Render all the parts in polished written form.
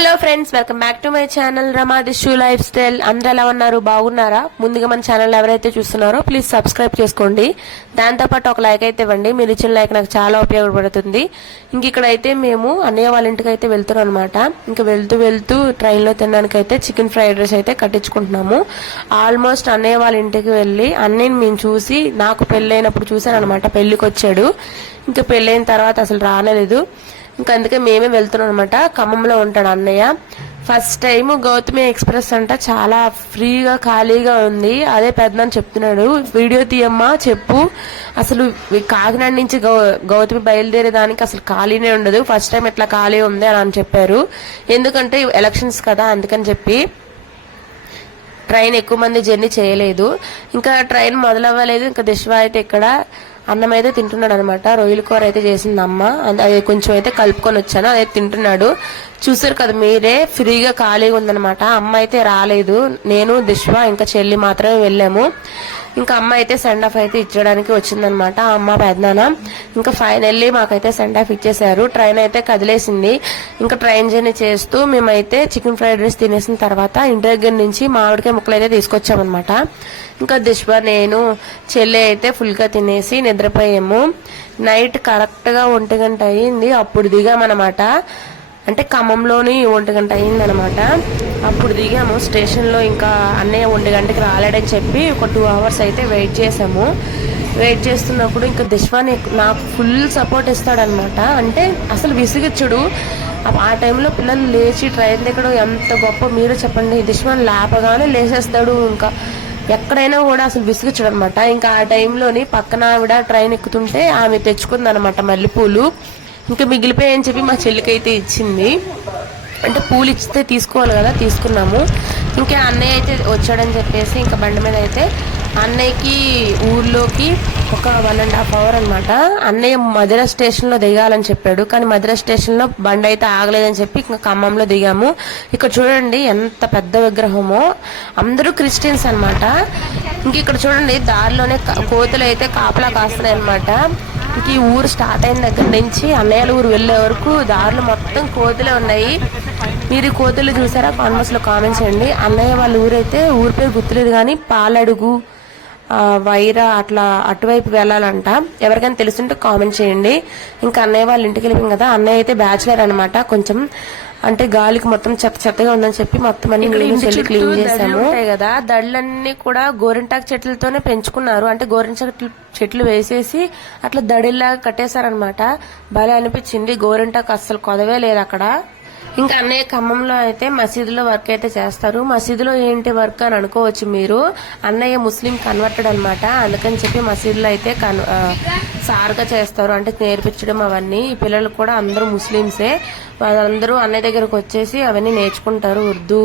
Hello friends, welcome back to my channel Rama Dishu lifestyle. అందరూ ఎలా ఉన్నారు? బాగున్నారా? ముందుగా మన ఛానల్ ఎవరైతే చూస్తున్నారో ప్లీజ్ సబ్స్క్రైబ్ చేసుకోండి. దాంతోపాటు ఒక లైక్ అయితే ఇవ్వండి. మీరు ఇచ్చిన లైక్ నాకు చాలా ఉపయోగపడుతుంది. ఇంక ఇక్కడైతే మేము అన్నయ్య వాళ్ళ ఇంటికి అయితే వెళ్తున్నాం అనమాట. ఇంకా వెళ్తూ ట్రైన్లో తినడానికి అయితే చికెన్ ఫ్రైడ్ రైస్ అయితే కట్టించుకుంటున్నాము. ఆల్మోస్ట్ అన్నయ్య వాళ్ళ ఇంటికి వెళ్ళి అన్నయ్యని మేము చూసి నాకు పెళ్ళైనప్పుడు చూసాను అనమాట. పెళ్లికి వచ్చాడు. ఇంకా పెళ్ళైన తర్వాత అసలు రానేలేదు. ఇంకా అందుకే మేమే వెళ్తున్నాం అనమాట. ఖమ్మంలో ఉంటాడు అన్నయ్య. ఫస్ట్ టైం గౌతమి ఎక్స్ప్రెస్ అంట చాలా ఫ్రీగా ఖాళీగా ఉంది. అదే పెద్దనని చెప్తున్నాడు, వీడియో తీయమ్మా చెప్పు, అసలు కాకినాడ నుంచి గౌతమి బయలుదేరేదానికి అసలు ఖాళీనే ఉండదు, ఫస్ట్ టైం ఇట్లా ఖాళీ ఉంది అని చెప్పారు. ఎందుకంటే ఎలక్షన్స్ కదా, అందుకని చెప్పి ట్రైన్ ఎక్కువ మంది జర్నీ చేయలేదు. ఇంకా ట్రైన్ మొదలవ్వలేదు. ఇంకా దిశ్వ అయితే ఇక్కడ అన్నం అయితే తింటున్నాడు అనమాట. రొయ్యల కూర అయితే చేసింది అమ్మ, అది కొంచెం అయితే కలుపుకొని వచ్చాను, అదే తింటున్నాడు. చూసారు కదా మీరే, ఫ్రీగా ఖాళీగా ఉందనమాట. అమ్మ అయితే రాలేదు, నేను దిశ్వ ఇంకా చెల్లి మాత్రమే వెళ్ళాము. ఇంకా అమ్మ అయితే సెండ్ ఆఫ్ అయితే ఇచ్చడానికి వచ్చిందనమాట, అమ్మ పెద్దనాన్న. ఇంకా ఫైనల్లీ మాకైతే సెండ్ ఆఫ్ ఇచ్చేసారు. ట్రైన్ అయితే కదిలేసింది. ఇంకా ట్రైన్ జర్నీ చేస్తూ మేమైతే చికెన్ ఫ్రైడ్ రైస్ తినేసిన తర్వాత ఇంటి దగ్గర నుంచి మామిడికాయ ముక్కలు అయితే తీసుకొచ్చామన్నమాట. ఇంకా దిశ్వ నేను చెల్లి అయితే ఫుల్గా తినేసి నిద్రపోయాము. నైట్ కరెక్ట్గా 1 గంట అయ్యింది అప్పుడు దిగామన్నమాట. అంటే ఖమ్మంలోని 1 గంట అయిందనమాట. అప్పుడు దిగాము స్టేషన్లో. ఇంకా అన్నయ్య 1 గంటకి రాలేడని చెప్పి ఒక 2 అవర్స్ అయితే వెయిట్ చేసాము. వెయిట్ చేస్తున్నప్పుడు ఇంకా దిశ్వాని నాకు ఫుల్ సపోర్ట్ ఇస్తాడనమాట. అంటే అసలు విసిగిచ్చుడు. ఆ టైంలో పిల్లలు లేచి ట్రైన్ దగ్గర ఎంత గొప్ప మీరే చెప్పండి. దిశ్వాని లేపగానే లేచేస్తాడు. ఇంకా ఎక్కడైనా కూడా అసలు విసిగిచ్చాడు అనమాట. ఇంకా ఆ టైంలోని పక్కన ఆవిడ ట్రైన్ ఎక్కుతుంటే ఆమె తెచ్చుకుందనమాట మల్లెపూలు. ఇంకా మిగిలిపోయాయని చెప్పి మా చెల్లికైతే ఇచ్చింది. అంటే పూలు ఇచ్చితే తీసుకోవాలి కదా, తీసుకున్నాము. ఇంకా అన్నయ్య అయితే వచ్చాడని చెప్పేసి ఇంకా బండి మీద అయితే అన్నయ్యకి ఊర్లోకి ఒక 1.5 అవర్ అనమాట. అన్నయ్య మధుర స్టేషన్లో దిగాలని చెప్పాడు, కానీ మధుర స్టేషన్లో బండి అయితే ఆగలేదని చెప్పి ఇంకా ఖమ్మంలో దిగాము. ఇక్కడ చూడండి ఎంత పెద్ద విగ్రహమో, అందరూ క్రిస్టియన్స్ అనమాట. ఇంక ఇక్కడ చూడండి దారిలోనే కోతులు అయితే కాపలా కాస్తున్నాయి అనమాట. ఇంక ఈ ఊరు స్టార్ట్ అయిన దగ్గర నుంచి అన్నయ్యల ఊరు వెళ్ళే వరకు దారిలో మొత్తం కోతులే ఉన్నాయి. మీరు ఈ కోతులు చూసారా? కాన్వర్స్ లో కామెంట్స్ చేయండి. అన్నయ్య వాళ్ళ ఊరైతే ఊరి పేరు గుర్తులేదు, కానీ పాలడుగు వైరా అట్లా అటువైపు వెళ్ళాలంట. ఎవరికైనా తెలుసుంటే కామెంట్ చేయండి. ఇంకా అన్నయ్య వాళ్ళ ఇంటికి వెళ్ళిపోయింది కదా. అన్నయ్య అయితే బ్యాచులర్ అనమాట. కొంచెం అంటే గాలికి మొత్తం చెత్తగా ఉందని చెప్పి మొత్తం అన్ని క్లీన్ చేసాము కదా. దళ్ళన్నీ కూడా గోరింటాకు చెట్లతోనే పెంచుకున్నారు. అంటే గోరింటాకు చెట్లు వేసేసి అట్లా దడిల్లాగా కట్టేశారనమాట. భలే అనిపించింది. గోరింటాకు అస్సలు కొదవే లేదు అక్కడ. ఇంకా అన్నయ్య ఖమ్మంలో అయితే మసీదులో వర్క్ అయితే చేస్తారు. మసీదులో ఏంటి వర్క్ అని అనుకోవచ్చు మీరు. అన్నయ్య ముస్లిం కన్వర్టెడ్ అనమాట. అందుకని చెప్పి మసీదులో అయితే సార్గా చేస్తారు, అంటే నేర్పించడం అవన్నీ. ఈ పిల్లలు కూడా అందరూ ముస్లింసే. వాళ్ళందరూ అన్నయ్య దగ్గరకు వచ్చేసి అవన్నీ నేర్చుకుంటారు. ఉర్దూ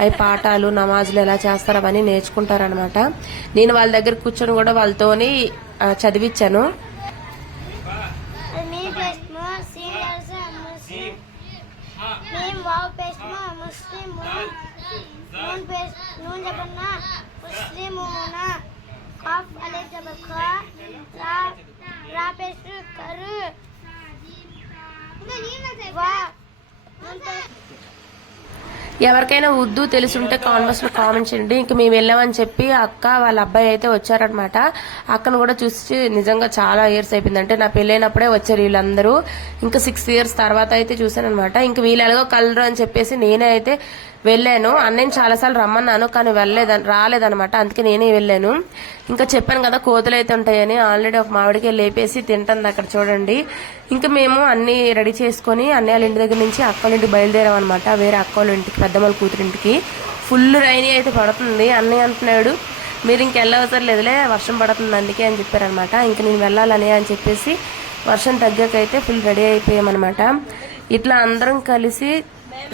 అవి పాఠాలు నమాజులు ఎలా చేస్తారు అవన్నీ నేర్చుకుంటారు అనమాట. నేను వాళ్ళ దగ్గర కూర్చొని కూడా వాళ్ళతోని చదివించాను. ఎవరికైనా ఉర్దూ తెలుసుంటే కాన్వర్స్ లో కామెంట్ చేయండి. ఇంకా మేము వెళ్ళామని చెప్పి అక్క వాళ్ళ అబ్బాయి అయితే వచ్చారనమాట. అక్కను కూడా చూసి నిజంగా చాలా ఇయర్స్ అయిపోయింది. అంటే నా పెళ్ళైనప్పుడే వచ్చారు వీళ్ళందరూ. ఇంకా 6 ఇయర్స్ తర్వాత అయితే చూసాను అనమాట. ఇంకా వీళ్ళు ఎలాగో కలరు అని చెప్పేసి నేనే అయితే వెళ్ళాను. అన్నయ్యని చాలాసార్లు రమ్మన్నాను, కానీ రాలేదనమాట. అందుకే నేనే వెళ్ళాను. ఇంకా చెప్పాను కదా కోతులు అయితే ఉంటాయని. ఆల్రెడీ ఒక మామిడికాయ లేపేసి తింటుంది అక్కడ చూడండి. ఇంకా మేము అన్ని రెడీ చేసుకుని అన్నయ్య ఇంటి దగ్గర నుంచి అక్కల ఇంటికి బయలుదేరాం అనమాట. వేరే అక్కల ఇంటికి, పెద్దమ్మల కూతురింటికి. ఫుల్ రైనీ అయితే పడుతుంది. అన్నయ్య అంటున్నాడు మీరు ఇంకెళ్ళవసరం లేదులే, వర్షం పడుతుంది అందుకే అని చెప్పారనమాట. ఇంక నేను వెళ్ళాలని అని చెప్పేసి వర్షం తగ్గాకైతే ఫుల్ రెడీ అయిపోయామన్నమాట. ఇట్లా అందరం కలిసి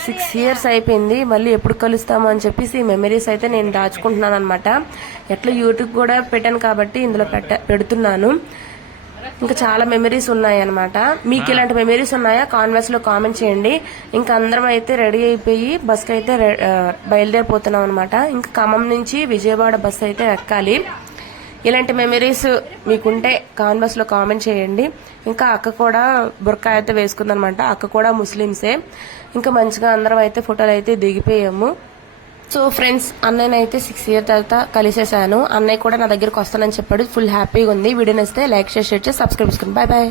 6 ఇయర్స్ అయిపోయింది. మళ్ళీ ఎప్పుడు కలుస్తాము అని చెప్పేసి మెమరీస్ అయితే నేను దాచుకుంటున్నాను అనమాట. ఎట్లా యూట్యూబ్ కూడా పెట్టాను కాబట్టి ఇందులో పెడుతున్నాను. ఇంకా చాలా మెమరీస్ ఉన్నాయి అనమాట. మీకు ఇలాంటి మెమరీస్ ఉన్నాయా? కాన్వర్స్ లో కామెంట్ చేయండి. ఇంకా అందరం అయితే రెడీ అయిపోయి బస్కి అయితే బయలుదేరిపోతున్నాం అనమాట. ఇంకా ఖమ్మం నుంచి విజయవాడ బస్ అయితే ఎక్కాలి. ఇలాంటి మెమరీస్ మీకుంటే కాన్వర్స్ లో కామెంట్ చేయండి. ఇంకా అక్క కూడా బుర్కా అయితే వేసుకుందనమాట. అక్క కూడా ముస్లిమ్సే. ఇంకా మంచిగా అందరం అయితే ఫోటోలు అయితే దిగిపోయాము. సో ఫ్రెండ్స్, అన్నయ్యని అయితే 6 years తర్వాత కలిసేసాను. అన్నయ్య కూడా నా దగ్గరకు వస్తానని చెప్పాడు. ఫుల్ హ్యాపీగా ఉంది. వీడియో నచ్చితే లైక్ షేర్ చేసి సబ్స్క్రైబ్ చేసుకోండి. Bye bye.